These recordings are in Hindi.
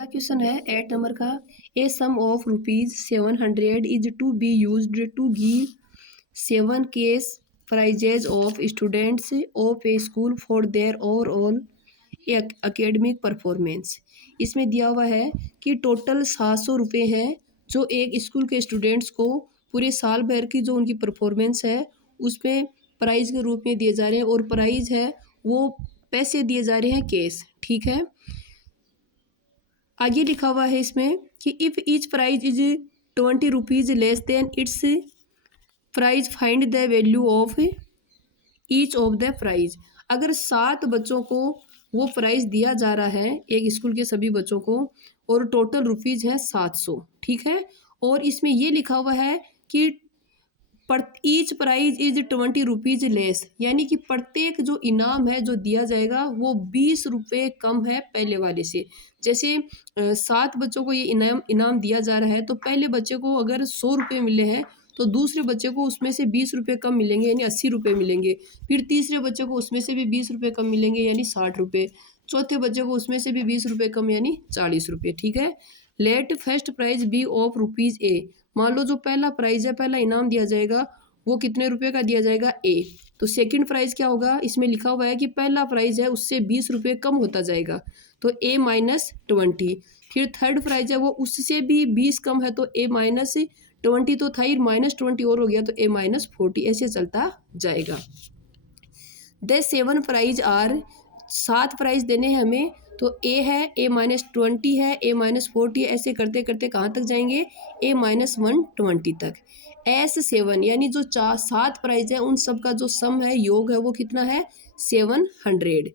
अगला क्वेश्चन है 8 नंबर का। A sum of ₹700 is to be used to give 7 cash prizes of students of a school for their overall academic performance. इसमें दिया हुआ है कि टोटल 700 रुपये हैं जो एक स्कूल के स्टूडेंट्स को पूरे साल भर की जो उनकी परफॉर्मेंस है उसमें प्राइज के रूप में दिए जा रहे हैं, और प्राइज है वो पैसे दिए जा रहे हैं केस। ठीक है, आगे लिखा हुआ है इसमें कि if each prize is 20 rupees less than its prize find the value of each of the prize. अगर 7 बच्चों को वो प्राइज दिया जा रहा है एक स्कूल के सभी बच्चों को, और टोटल रुपीज़ है 700। ठीक है, और इसमें ये लिखा हुआ है कि each prize is 20 rupees less, यानी कि प्रत्येक जो इनाम है जो दिया जाएगा वो 20 रुपये कम है पहले वाले से। जैसे 7 बच्चों को ये इनाम दिया जा रहा है, तो पहले बच्चे को अगर 100 रुपये मिले हैं तो दूसरे बच्चे को उसमें से 20 रुपये कम मिलेंगे, यानी 80 रुपये मिलेंगे। फिर तीसरे बच्चे को उसमें से भी 20 रुपये कम मिलेंगे, यानी 60 रुपये। चौथे बच्चे को उसमें से भी 20 रुपये कम, यानी 40 रुपये। ठीक है, let first prize be of rupees a. मान लो जो पहला प्राइज है, पहला इनाम दिया जाएगा वो कितने रुपए का दिया जाएगा, ए। तो सेकंड प्राइज क्या होगा, इसमें लिखा हुआ है कि पहला प्राइज है उससे 20 रुपये कम होता जाएगा, तो ए -20। फिर थर्ड प्राइज है वो उससे भी 20 कम है, तो ए -20 तो था ही, -20 और हो गया तो ए -40, ऐसे चलता जाएगा। द 7 प्राइज आर, 7 प्राइज देने हैं हमें, तो ए है, ए -20 है, ए -40, ऐसे करते करते कहाँ तक जाएंगे, ए -120 तक। S7 यानी जो 7 प्राइज है उन सब का जो सम है, योग है, वो कितना है 700।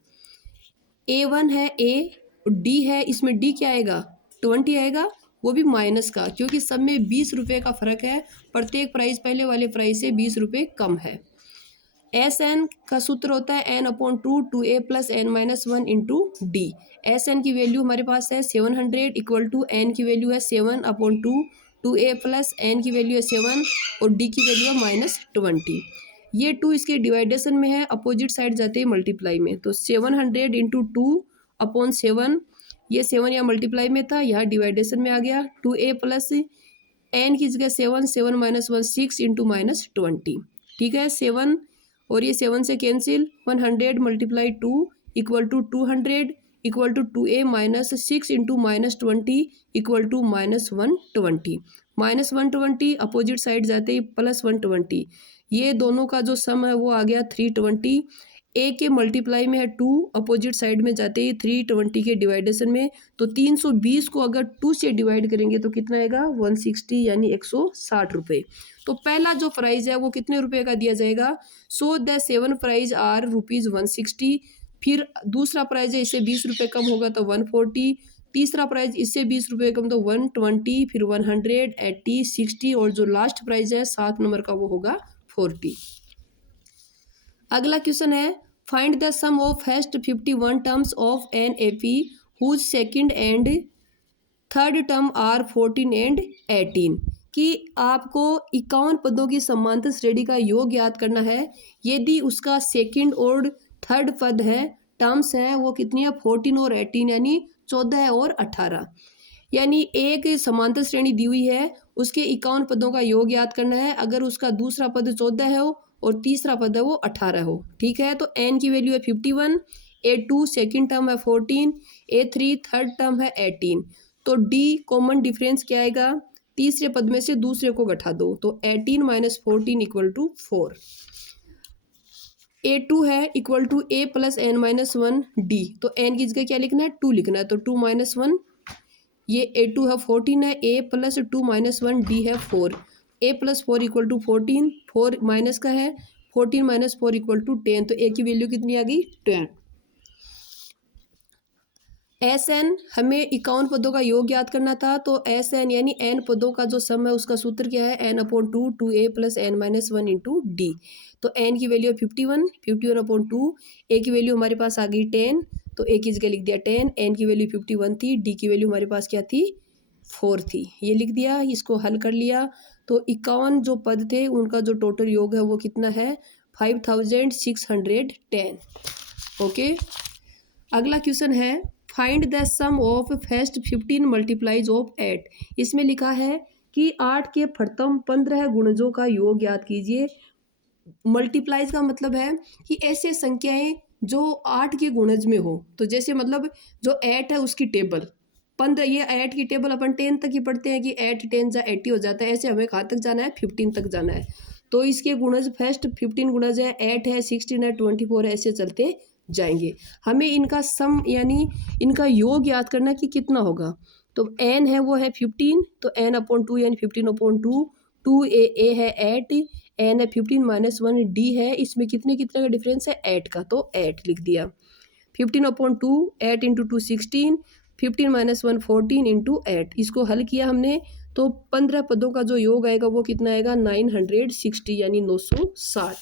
A1 है, ए डी है, इसमें डी क्या आएगा 20 आएगा, वो भी माइनस का, क्योंकि सब में 20 रुपये का फर्क है, प्रत्येक प्राइज पहले वाले प्राइज से 20 रुपये कम है। एस एन का सूत्र होता है n/2 2a + n-1 into D. S N की वैल्यू हमारे पास है 700 इक्वल टू एन की वैल्यू है 7/2, 2a + n की वैल्यू है 7 और d की वैल्यू है -20। ये 2 इसके डिवाइडेशन में है, अपोजिट साइड जाते हैं मल्टीप्लाई में, तो 700 इंटू 2/7, ये 7 यहाँ मल्टीप्लाई में था, यहाँ डिवाइडेशन में आ गया। 2a + n की जगह 7, 7 - 1 6 इंटू -20। ठीक है, 7 और ये 7 से cancel, 100 × 2 equal to 200 equal to 2a -6 into -20 equal to -120। -120 opposite side जाते ही +120, ये दोनों का जो सम है वो आ गया 320। ए के मल्टीप्लाई में है 2, अपोजिट साइड में जाते ही 320 के डिवाइडेशन में, तो 320 को अगर 2 से डिवाइड करेंगे तो कितना आएगा 160, यानी 160 रुपये। तो पहला जो प्राइज है वो कितने रुपए का दिया जाएगा, सो द 7 प्राइज आर ₹160। फिर दूसरा प्राइज है, इससे 20 रुपये कम होगा तो 140, तीसरा प्राइज इससे 20 रुपये कम तो 120, फिर 100, 80, 60 और जो लास्ट प्राइज है 7 नंबर का वो होगा 40। अगला क्वेश्चन है find the sum of first 51 terms of an AP whose second and third term are 14 and 18। कि आपको 51 पदों की समांतर श्रेणी का योग याद करना है, यदि उसका सेकंड और थर्ड पद है, टर्म्स हैं, वो कितनी है 14 और 18, यानी 14 और 18। यानी एक समांतर श्रेणी दी हुई है, उसके 51 पदों का योग याद करना है, अगर उसका दूसरा पद 14 हो और तीसरा पद है वो 18 हो। ठीक है, तो n की वैल्यू है 51, A2 सेकंड टर्म है 14, A3 थर्ड टर्म है 18। तो d कॉमन डिफरेंस क्या आएगा, तीसरे पद में से दूसरे को घटा दो, तो 18 - 14 इक्वल टू 4। A2 है equal to a + n-1 d, तो n की जगह क्या लिखना है 2 लिखना है, तो 2 - 1, ये A2 है 14 है, a + 2 - 1 d है 4, a + 4 इक्वल टू 14, 4 माइनस का है, 14 - 4 इक्वल टू 10, तो a की वैल्यू कितनी आ गई 10। एस एन हमें 51 पदों का योग याद करना था, तो एस एन यानी n पदों का जो सम है उसका सूत्र क्या है, n/2 2a + n-1 into D. तो n की वैल्यू है 51, 51/2, a की वैल्यू हमारे पास आ गई 10, तो a की जगह लिख दिया 10, n की वैल्यू 51 थी, d की वैल्यू हमारे पास क्या थी 4 थी, ये लिख दिया, इसको हल कर लिया, तो 51 जो पद थे उनका जो टोटल योग है वो कितना है 5610। ओके, अगला क्वेश्चन है find the sum of first 15 multiples of 8। इसमें लिखा है कि 8 के प्रथम 15 गुणजों का योग ज्ञात कीजिए। मल्टीप्लाइज का मतलब है कि ऐसे संख्याएं जो 8 के गुणज में हो। तो जैसे मतलब जो 8 है उसकी टेबल 15, ये 8 की टेबल अपन 10 तक ही पढ़ते हैं कि 8 10 जा 80 हो जाता है। ऐसे हमें कहाँ तक जाना है, 15 तक जाना है। तो इसके गुणज फर्स्ट 15 गुणज है 8 है 16 है 24 है, ऐसे चलते जाएंगे। हमें इनका सम यानी इनका योग याद करना कि कितना होगा। तो n है वो है 15, तो n/2 यानी 15/2। 2a है 8, n है 15 - 1 d है। इसमें कितने कितने का डिफरेंस है, 8 का, तो 8 लिख दिया। 15/2 8 × 2 16, 15 - 1 14 × 8। इसको हल किया हमने तो 15 पदों का जो योग आएगा वो कितना आएगा, 960 यानी 960।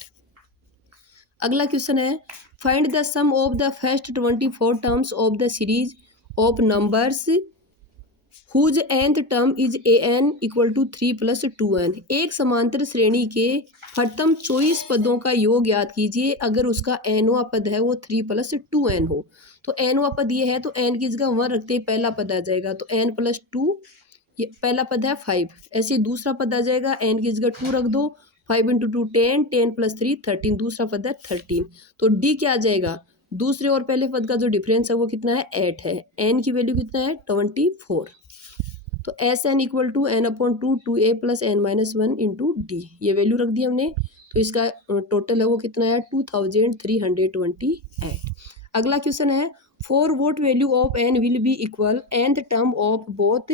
अगला क्वेश्चन है find the sum of the first 24 terms of the series of numbers whose nth term is an = 3 + 2n। एक समांतर श्रेणी के प्रथम 24 पदों का योग याद कीजिए अगर उसका nवां पद है वो 3 + 2n हो। तो nवां पद ये है तो n की जगह 1 रखते ही पहला पद आ जाएगा, तो n + 2, ये पहला पद है 5। ऐसे दूसरा पद आ जाएगा, n की जगह 2 रख दो, 5 × 2 10, 10 + 3 13, दूसरा पद है 13। तो d क्या आ जाएगा, दूसरे और पहले पद का जो डिफरेंस है वो कितना है, 8 है। n की वैल्यू कितना है, 24। तो Sn = n/2 2a + n - 1 × d, ये वैल्यू रख दी हमने। तो इसका टोटल है वो कितना है, 2328। अगला क्वेश्चन है for vote value of n will be equal nth term of both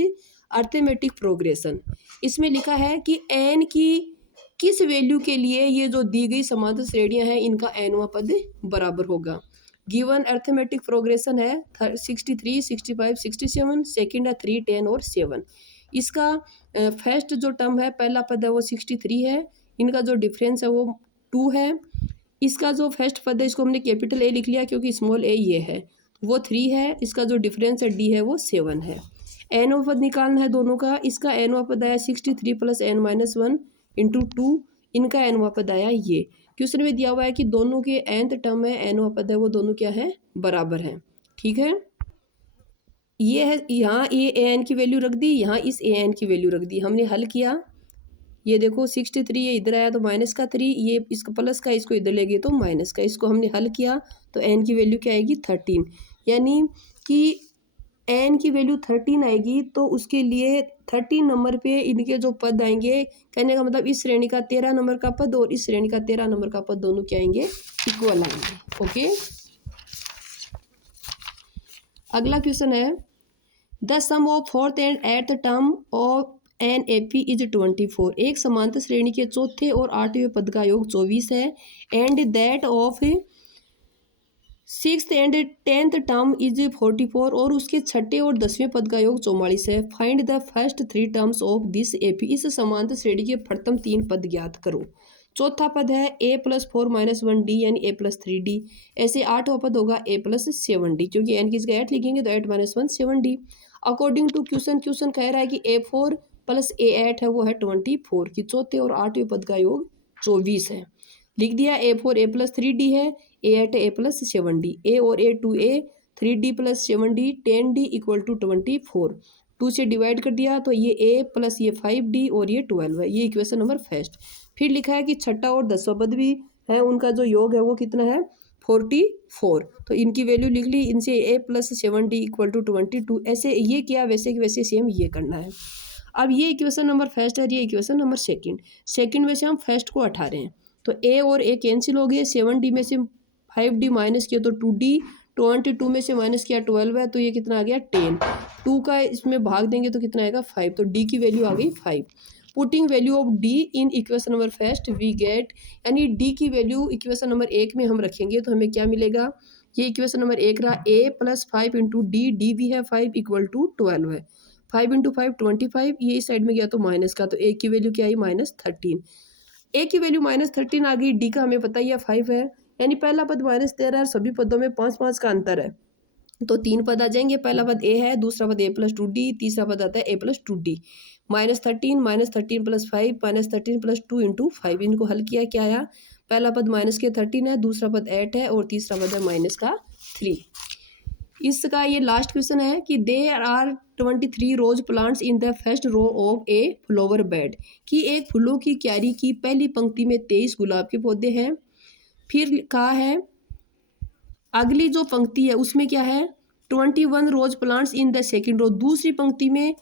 arithmetic progression. इसमें लिखा है कि n की किस वैल्यू के लिए ये जो दी गई समांतर श्रेणियां हैं इनका nवां पद बराबर होगा। गिवन अर्थमेटिक प्रोग्रेशन है 63 65 67, सेकंड है 3 10 और 7। इसका फर्स्ट जो टर्म है पहला पद है वो 63 है, इनका जो डिफरेंस है वो 2 है। इसका जो फर्स्ट पद है इसको हमने कैपिटल ए लिख लिया क्योंकि स्मॉल ए ये है, वो 3 है। इसका जो डिफरेंस है डी है वो 7 है। एनवा पद निकालना है दोनों का। इसका एनवा पद आया 63 + n - 1 × 2, इनका एनवा पद आया ये। क्वेश्चन में दिया हुआ है कि दोनों के nth टर्म है एनवा पद है वो दोनों क्या है, बराबर हैं। ठीक है, ये है यहाँ ये an की वैल्यू रख दी, यहाँ इस an की वैल्यू रख दी। हमने हल किया, ये देखो 63 ये इधर आया तो -3, ये इसका प्लस का इसको इधर ले गए तो माइनस का। इसको हमने हल किया तो n की वैल्यू क्या आएगी, 13। यानी कि n की वैल्यू 13 आएगी तो उसके लिए 13 नंबर पे इनके जो पद आएंगे, कहने का मतलब इस श्रेणी का 13 नंबर का पद और इस श्रेणी का 13 नंबर का पद दोनों क्या आएंगे, इक्वल आएंगे। ओके, अगला क्वेश्चन है the sum of 4th and 8th term of an AP is 24। एक समांतर श्रेणी के चौथे और 8वें पद का योग 24 है। And that of 6th and 10th term is 44 और उसके छठे और 10वें पद का योग 44 है। Find the first 3 terms of this AP. इस समांतर श्रेणी के प्रथम 3 पद ज्ञात करो। चौथा पद है a + 4 - 1d यानी a + 3d। ऐसे 8वां पद होगा a + 7d, क्योंकि n की जगह 8 लिखेंगे तो 8 - 1 7d। अकॉर्डिंग टू क्वेश्चन कह रहा है कि a4 + a8 है वो है 24, की चौथे और 8वें पद का योग 24 है। लिख दिया, a4 a + 3d है, a8 a + 7d। a और a 2a, 3d + 7d 10d = 24। 2 से डिवाइड कर दिया तो ये a + ये 5d और ये 12 है। ये इक्वेशन नंबर फर्स्ट। फिर लिखा है कि छठा और 10वां पद भी है, उनका जो योग है वो कितना है, 44। तो इनकी वैल्यू लिख ली, इनसे a + 7d = 22। ऐसे ये किया वैसे कि वैसे सेम ये करना है। अब ये इक्वेशन नंबर फर्स्ट है, ये इक्वेशन नंबर सेकंड में से हम फर्स्ट को हटा रहे हैं तो a और a कैंसिल हो गए। 7d में से 5d माइनस किया तो 2d, 22 में से माइनस किया 12 है तो ये कितना आ गया 10। 2 का इसमें भाग देंगे तो कितना आएगा 5, तो d की वैल्यू आ गई 5। Putting value of d in equation number first we get, यानी d की वैल्यू इक्वेशन नंबर 1 में हम रखेंगे तो हमें क्या मिलेगा, ये इक्वेशन नंबर 1 रहा a + 5 × d भी है 5 = 12 है। 5 × 5 25, ये इस साइड में गया तो माइनस का, तो a की वैल्यू क्या आई -13। a की वैल्यू -13 आ गई, d का हमें पता ही है 5 है, यानी पहला पद -13 है, सभी पदों में 5-5 का अंतर है तो 3 पद आ जाएंगे। पहला पद a है, दूसरा पद a + 2d, तीसरा पद आता है a + 2d। -13 + 5 -13 + 2 × 5, इनको हल किया क्या आया, पहला पद -13 है, दूसरा पद 8 है और तीसरा पद है -3। इसका ये लास्ट क्वेश्चन है कि there are 23 rose plants in the first row of a flower bed, कि एक फूलों की क्यारी की पहली पंक्ति में 23 गुलाब के पौधे हैं। फिर कहा है अगली जो पंक्ति है उसमें क्या है, 21 rose plants in the second row, दूसरी पंक्ति में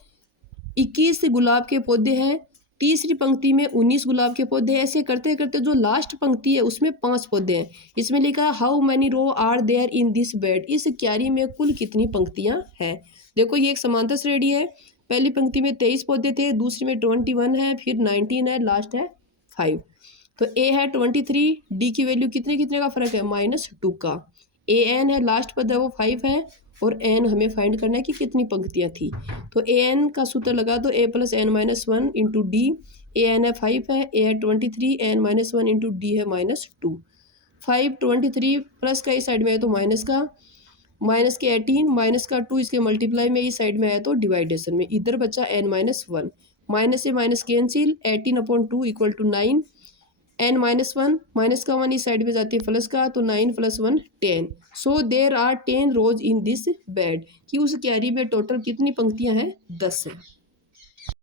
21 गुलाब के पौधे हैं, तीसरी पंक्ति में 19 गुलाब के पौधे हैं। ऐसे करते करते जो लास्ट पंक्ति है उसमें 5 पौधे हैं। इसमें लिखा है how many row are there in this bed, इस क्यारी में कुल कितनी पंक्तियां हैं। देखो ये एक समांतर श्रेणी है, पहली पंक्ति में 23 पौधे थे, दूसरी में 21 है, फिर 19 है, लास्ट है 5। तो ए है 23, डी की वैल्यू कितने कितने का फर्क है, -2 का। ए एन है लास्ट पद है वो 5 है, और एन हमें फाइंड करना है कि कितनी पंक्तियां थी। तो ए एन का सूत्र लगा दो, a plus n minus 1 into d. A n है 5 है, ए है 23, एन -1 इंटू डी है -2। 5 23 प्लस का इस साइड में है तो माइनस का, माइनस के 18, माइनस का 2 इसके मल्टीप्लाई में इस साइड में आया तो डिवाइडेशन में, इधर बचा n-1, माइनस से minus cancel, 18/2 equal to 9, n-1, minus का 1 इस साइड में जाती है प्लस का, तो 9 + 1 10। So there are 10 rose in this bed, कि उस क्यारी में टोटल कितनी पंक्तियां हैं, 10 है।